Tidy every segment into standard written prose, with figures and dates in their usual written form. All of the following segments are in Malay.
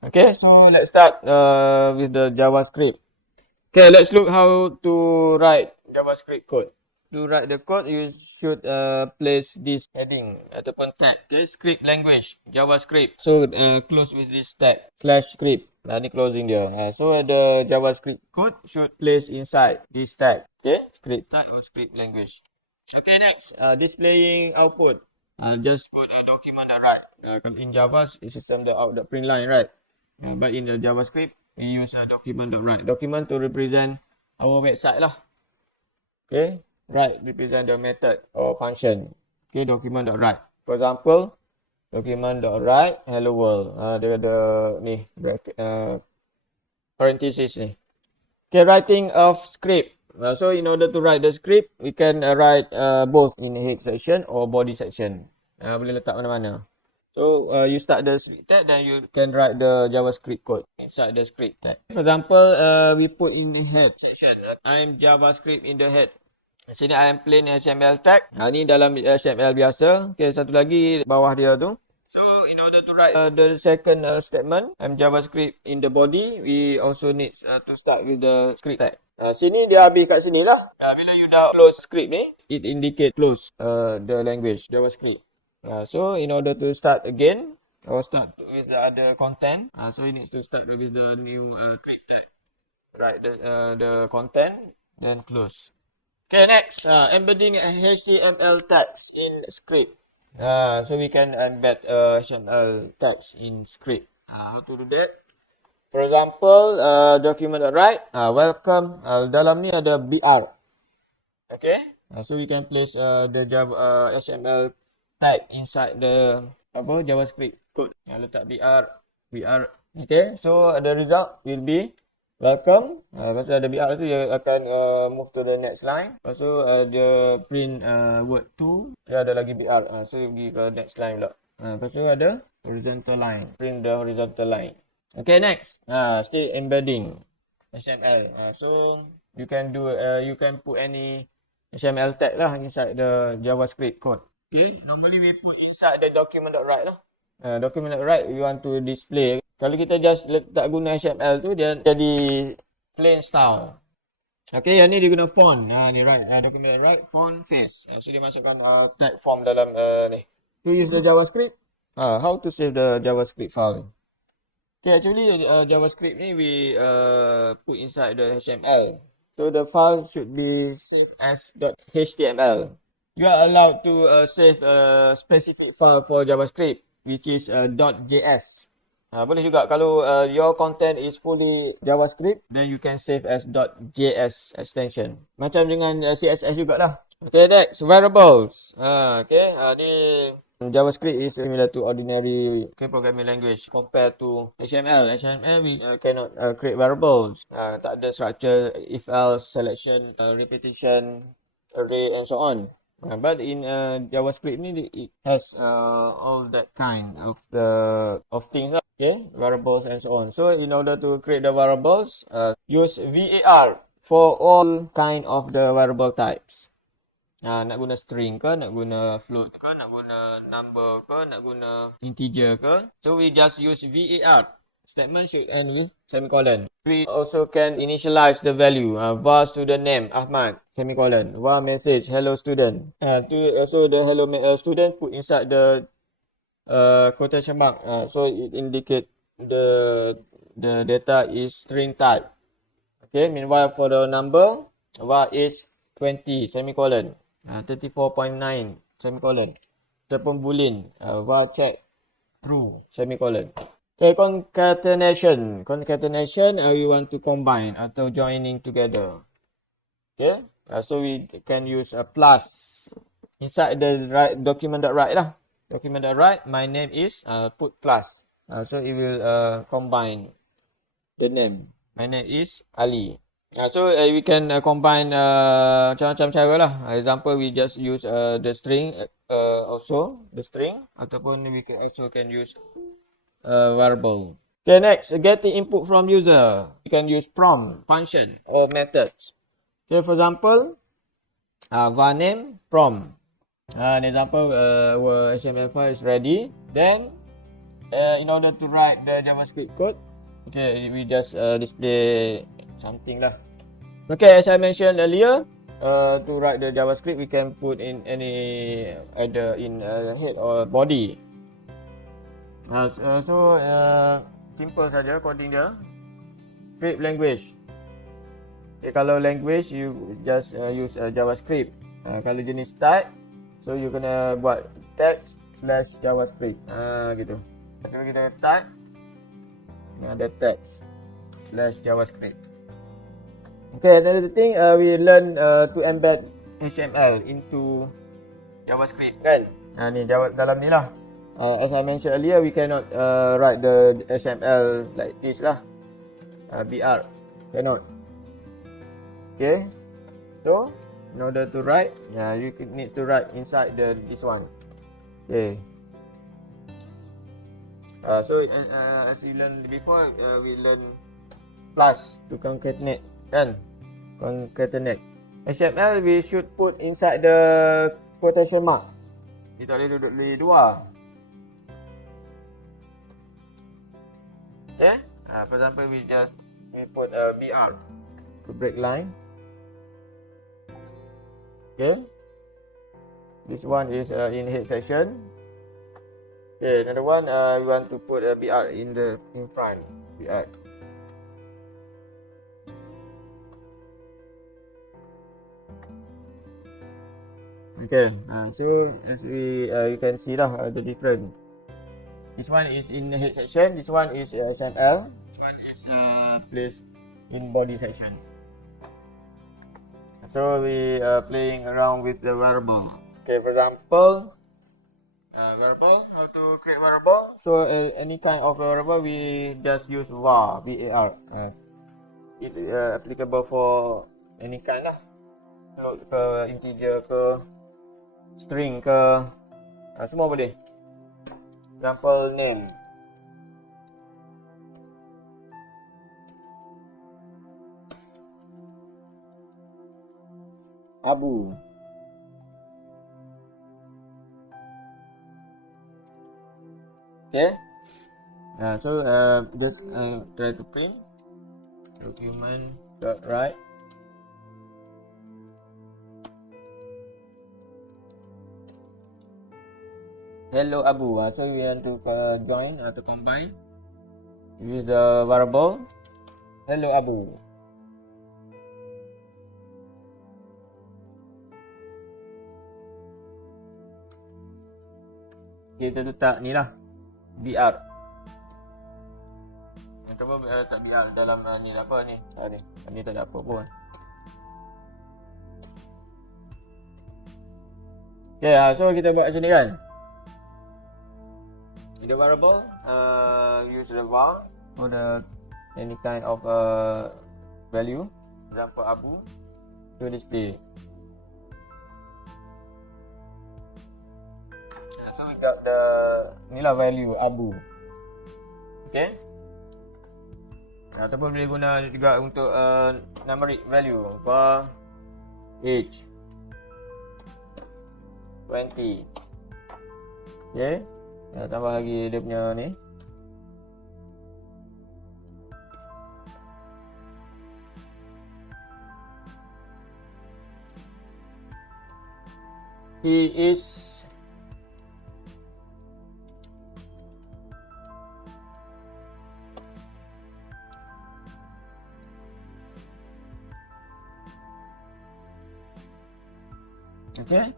Okay, so let's start with the JavaScript. Okay, let's look how to write JavaScript code. To write the code, you should place this heading ataupun tag. Okay, script language, JavaScript. So close with this tag /script. Ni closing dia. So the JavaScript code should place inside this tag. Okay, script tag or script language. Okay, next displaying output. Just put a document.write. In Java, system the out.println, right? But in the JavaScript, we use a document.write. Document to represent our website lah. Okay, write represent the method or function. Okay, document.write. For example, document.write hello world. Dia ada ni bracket, parenthesis ni. Okay, writing of script. So in order to write the script, we can write both in head section or body section. Boleh letak mana-mana. So you start the script tag, then you can write the JavaScript code inside the script tag. For example, we put in the head section. I'm JavaScript in the head. Sini I am plain HTML tag. Ni dalam HTML biasa. Okay, satu lagi bawah dia tu. So in order to write the second statement, I'm JavaScript in the body, we also need to start with the script tag. Sini dia habis kat sini lah. Bila you dah close script ni, it indicate close the language JavaScript. So in order to start again, or start with the other content, so you need to start with the new script tag. Write the content, then close. Okay, next, embedding HTML tags in script. So we can embed HTML tags in script. How to do that? For example, document.write, welcome, dalam ni ada BR. Okay, so we can place the Java HTML tag inside the JavaScript code. Letak BR. Okay, so the result will be welcome. Lepas tu ada BR tu, dia akan move to the next line. Lepas tu dia print word 2. Dia ada lagi BR. So dia pergi ke next line pula. Lepas tu ada horizontal line. Print the horizontal line. Okay, next. Still embedding HTML. So you can do you can put any HTML tag lah inside the JavaScript code. Okay, normally we put inside the document.write lah. Document.write we want to display. Kalau kita just letak guna HTML tu, dia jadi plain style. Okay, yang ni dia guna font. Ni right, document.write font face. So dia masukkan tag form dalam ni. To use the JavaScript, how to save the JavaScript file. Okay, actually JavaScript ni we put inside the HTML. So the file should be saved as .html. You are allowed to save a specific file for JavaScript, which is .js. Boleh juga kalau your content is fully JavaScript, then you can save as .js extension. Macam dengan CSS jugalah. Okay, next, variables. Okay, ni JavaScript is similar to ordinary programming language compared to HTML. HTML we cannot create variables. Tak ada structure, if else, selection, repetition, array and so on. But in JavaScript ni it has all that kind of things, okay, variables and so on. So in order to create the variables, use var for all kind of the variable types. Nak guna string ke, nak guna float ke, nak guna number ke, nak guna integer ke. So we just use var. Statement should end with semicolon. We also can initialize the value. Var student name Ahmad, semicolon. Var message hello student. So the hello student put inside the quotation mark. So it indicate the data is string type. Okay. Meanwhile for the number, var is 20 semicolon. 34.9 semicolon. Ataupun boolean, var check true semicolon. Okay, concatenation. Concatenation, we want to combine atau joining together. Okay, so we can use a plus inside the document.write lah. Document.write, my name is, put plus. So it will combine the name. My name is Ali. So we can combine macam-macam cara lah. Example, we just use the string, also the string, ataupun we also can use variable. Okay, next, getting input from user. You can use prompt, function, or methods. Okay, for example, var name prompt. An example, our HTML file is ready. Then, in order to write the JavaScript code, okay, we just display something lah. Okay, as I mentioned earlier, to write the JavaScript, we can put in any either in head or body. Simple saja coding dia. Script language. Okay, kalau language you just use JavaScript. Kalau jenis type, so you kena buat text slash JavaScript. Gitu. Kalau kita type, ada text slash JavaScript. Okay, another thing, we learn to embed HTML into JavaScript, kan? Ni dalam ni lah. As I mentioned earlier, we cannot write the HTML like this lah. BR, cannot. Okay, so in order to write, you need to write inside this one. Okay. So as we learned before, we learn plus to concatenate, kan? Concatenate. HTML we should put inside the quotation mark. Dia tak boleh duduk di luar. Okay. For example, we put BR to break line. Okay. This one is in head section. Okay, another one, we want to put a BR in front. BR. Okay, so as you can see lah the difference. This one is in the head section. This one is HTML. This one is placed in body section. So we are playing around with the variable. Okay, for example, variable. How to create variable? So any kind of variable we just use var. VAR. It applicable for any kind lah. Float ke, integer ke, string ke, semua boleh. Example name. Abu. Okay. So just try to print document dot write. Hello Abu. So we want to join to combine with the variable hello Abu. Kita letak ni lah, BR. Ataupun letak BR dalam ni apa ni? Ni tak ada apa pun. Okay, so kita buat macam ni kan. The variable, use the var for the any kind of value. For example, Abu to display. So we got the ni lah value Abu. Okay. Ataupun boleh guna juga untuk numeric value var age 20. Okay. Tambah lagi dia punya ni. He is okay.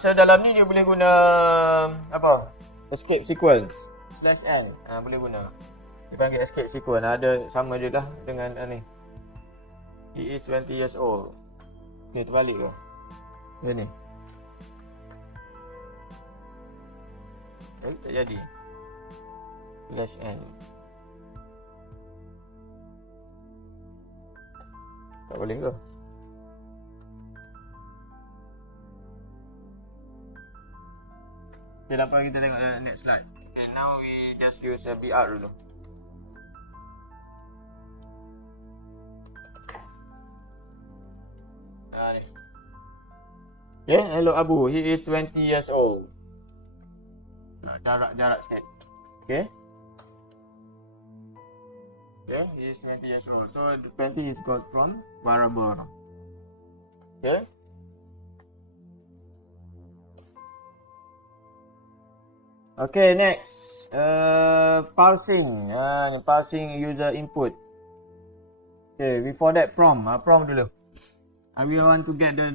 So dalam ni dia boleh guna apa? Escape sequence /n. Boleh guna. Dia panggil escape sequence. Ada sama je lah dengan ni. He is 20 years old. Okay, terbalik ke? Dia ni. Tak jadi. /n. Tak boleh ke? Okay, lepas kita tengok next slide. Okay, now we just use BR dulu. Ni. Okay, hello Abu, he is 20 years old. Jarak sikit. Okay. Okay, he is 20 years old. So the 20 is got from variable. Okay. Okay, next. Parsing. Parsing user input. Okay, before that prompt. Prompt dulu. We want to get the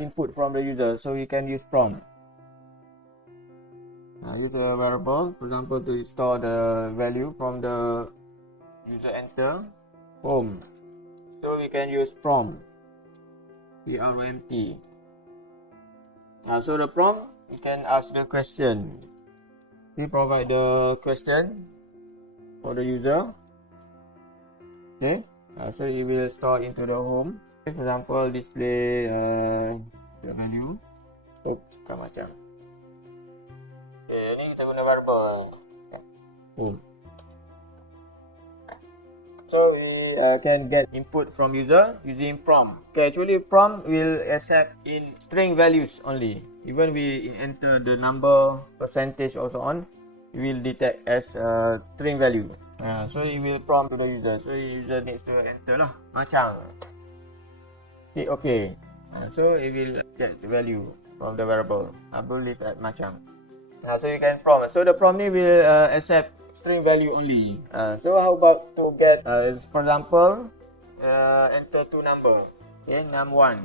input from the user, so we can use prompt. Use a variable, for example, to store the value from the user enter home. So we can use prompt. prompt. So the prompt, we can ask the question. We provide the question for the user. Okay. So it will store into the home. For example, display the value. Oops, macam. Okay, ni kita guna variable. Home. So we can get input from user using prompt. Okay, actually prompt will accept in string values only. Even we enter the number, percentage or so on, it will detect as string value. So it will prompt to the user. So the user needs to enter lah. Macam. Click OK. So it will get the value from the variable. I believe that macam. So you can prompt. So the prompt ni will accept string value only. So how about to get, for example, enter two number. Okay, num1.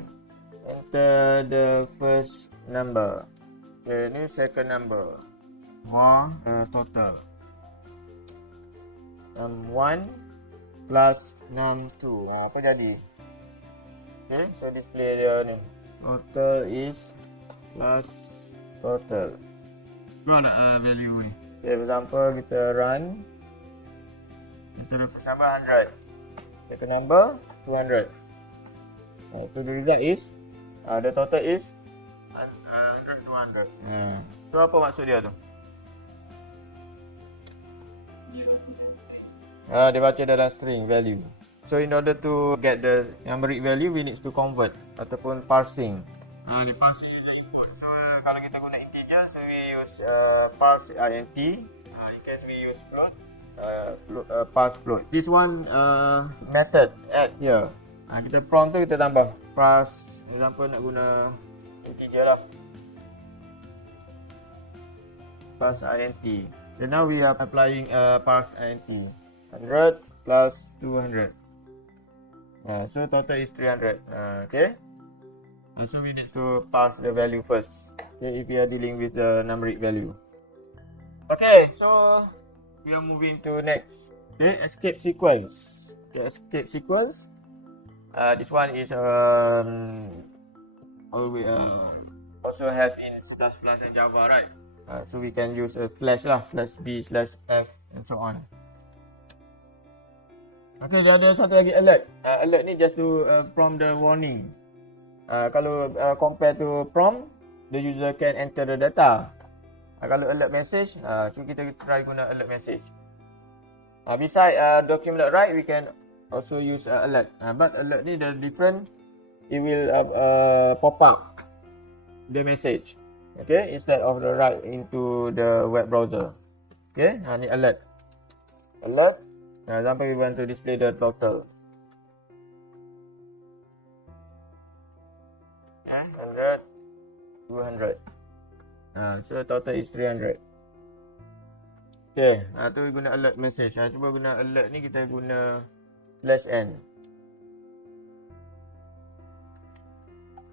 Enter the first number. Okay, ni second number. For total. Num1 plus num2. Apa jadi? Okay, so display dia ni. Total is plus total. Mana value ni? Okay, for example, kita run. Kita ada first number 100. Second number 200. So the result is, the total is 100, 200. So apa maksud dia tu? Dia baca dalam string value. So in order to get the numeric value, we need to convert ataupun parsing. Di parsing is the input. So kalau kita guna integer, so we use parse int. In case we use float, parse float. This one method add here. Kita prompt tu kita tambah parse. Example nak guna integer lah. Parse int. So now we are applying parse int. 100 plus 200. So total is 300. Okay. So we need to pass the value first. Okay, if we are dealing with the numeric value. Okay, so we are moving to next. Okay, escape sequence. The escape sequence. This one is always also have in C++ and Java, right? So we can use a slash lah, /b/f and so on. Okay, dia ada satu lagi alert. Alert ni just to prompt the warning. Kalau compare to prompt, the user can enter the data. Kalau alert message, so kita try guna alert message. Beside document write, we can also use alert. But alert ni the different, it will pop up the message. Okay, instead of the write into the web browser. Okay, ni alert. Alert. Example, we want to display the total. 100, 200. So total is 300. Okay, tu guna alert message. Cuba guna alert ni, kita guna /n.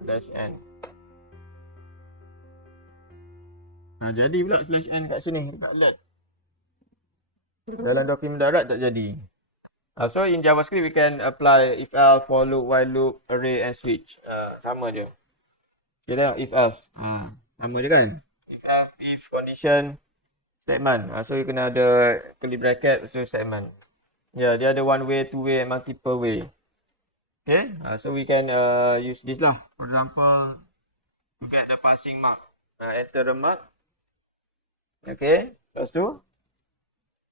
/n. Jadi pula /n kat sini, kat alert. Dalam dokumen darat tak jadi. So in JavaScript we can apply if else, for loop, while loop, array and switch. Sama je. Okay tengok if else. Sama je kan? If else, if condition, statement. So you kena ada curly bracket, so statement. Dia ada one way, two way and multiple way. Okay. So we can use this lah. For example, to get the passing mark. Enter the mark. Okay. Lepas tu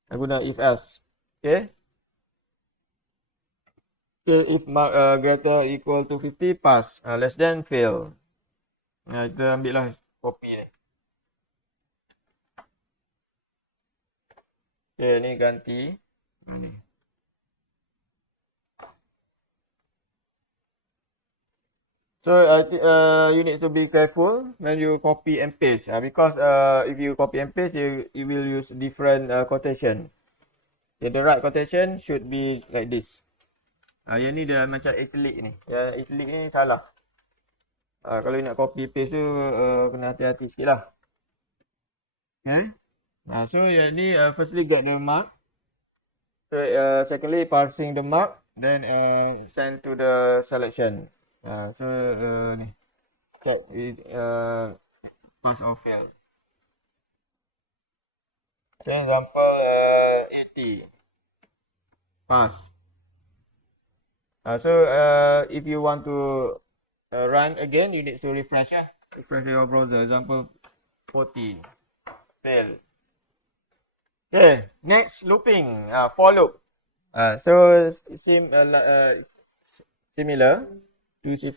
guna if else. Okay. Okay, if mark greater equal to 50, pass. Less than, fail. Kita ambil lah copy ni. Okay, ni ganti. Ni. So you need to be careful when you copy and paste because if you copy and paste, you will use different quotation. The right quotation should be like this. Yang ni dia macam italic ni. Yang italic ni salah. Kalau nak copy paste tu kena hati-hati sikit lah. Okay. So yang ni firstly get the mark. So secondly parsing the mark, then send to the selection. So ni check it pass or fail. So example 80 pass. So if you want to run again, you need to refresh refresh your browser. Example 40 fail. Okay, next looping for loop. So similar to C++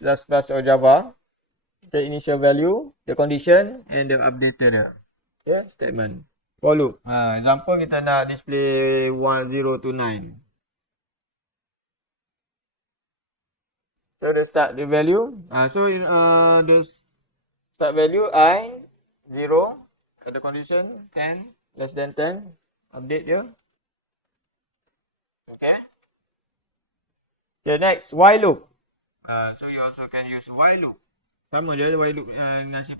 or Java. The initial value, the condition, and the updater. Okay, statement. For loop. Example kita nak display 1, 0 to 9. So the start the value. So the start value I 0. The condition 10 less than 10. Update je. Okay. Okay, next while loop. So you also can use while loop. Sama je while loop dengan C++.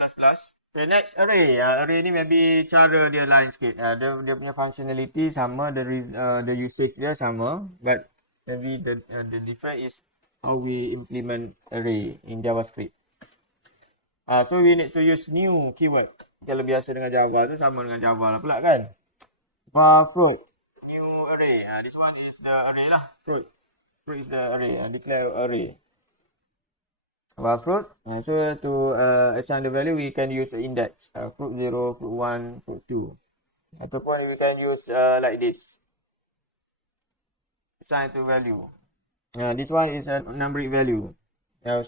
Okay, next array. Array ni maybe cara dia lain sikit. Dia punya functionality sama, the usage dia sama, but maybe the difference is how we implement array in JavaScript. So we need to use new keyword. Kalau biasa dengan Java tu sama dengan Java lah pula kan. Fruit, new array. This one is the array lah. Fruit is the array. Declare array. Fruit. So to assign the value, we can use the index. Fruit 0, fruit 1, fruit 2. Ataupun we can use like this. Assign to value. This one is a numeric value.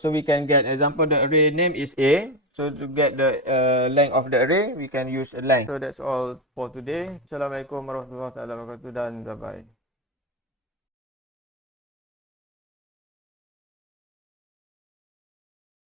So we can get example the array name is A. So to get the length of the array, we can use a length. So that's all for today. Assalamualaikum warahmatullahi wabarakatuh dan bye bye.